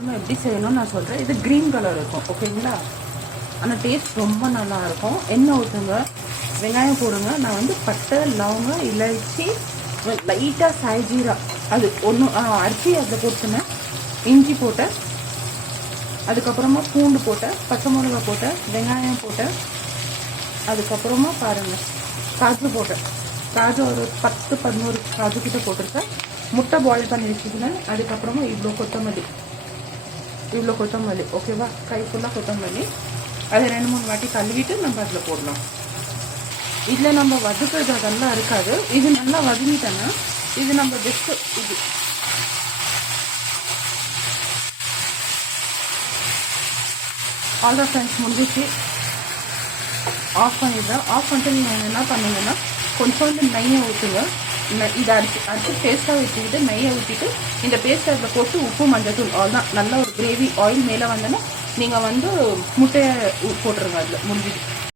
நம்ம எப்படி செய்யணும்னு நான் சொல்கிறேன். இது க்ரீன் கலர் இருக்கும், ஓகேங்களா? ஆனால் டேஸ்ட் ரொம்ப நல்லாயிருக்கும். எண்ணெய் ஊற்றுங்க, வெங்காயம் போடுங்க. நான் வந்து பட்டை, லவங்கம், இலைச்சி, லைட்டாக சாய்ஜீரா அது ஒன்று அரிசி அதில் போட்டுனேன், இஞ்சி போட்டேன், அதுக்கப்புறமா பூண்டு போட்டேன், பச்சை மிளகா போட்டேன், வெங்காயம் போட்டேன், அதுக்கப்புறமா பாருங்கள் காஜு போட்டேன். காஜு ஒரு 10-11 காஜு கிட்ட போட்டிருக்கேன். முட்டை பாயில் பண்ணி வச்சுக்கினேன். அதுக்கப்புறமா இவ்வளோ கொத்தமல்லி, ஓகேவா? கை ஃபுல்லாக கொத்தமல்லி. அதை 2-3 வாட்டி கழுவிட்டு நம்ம அதில் போடலாம். இதில் நம்ம வதக்குறது அதெல்லாம் இருக்காது. இது நல்லா வதங்கிட்டேன்னா இது நம்ம ஜஸ்ட்டு இது ஆல் ஃப்ரெண்ட்ஸ் முடிஞ்சிச்சு. ஆஃப் பண்ணிடுறேன். ஆஃப் பண்ணிட்டு நீங்கள் என்ன பண்ணுங்கன்னா கொஞ்சோண்டு நெய்யை ஊற்றுங்க. இதை அரிசி பேஸ்ட்டாக வச்சுக்கிட்டு நெய்யை ஊற்றிட்டு இந்த பேஸ்ட் அதில் போட்டு உப்பு மஞ்சத்தூள் அவ்வளோதான். நல்ல ஒரு கிரேவி ஆயில் மேலே வந்தோன்னா நீங்கள் வந்து முட்டையை போட்டுருங்க. அதில் முடிஞ்சிட்டு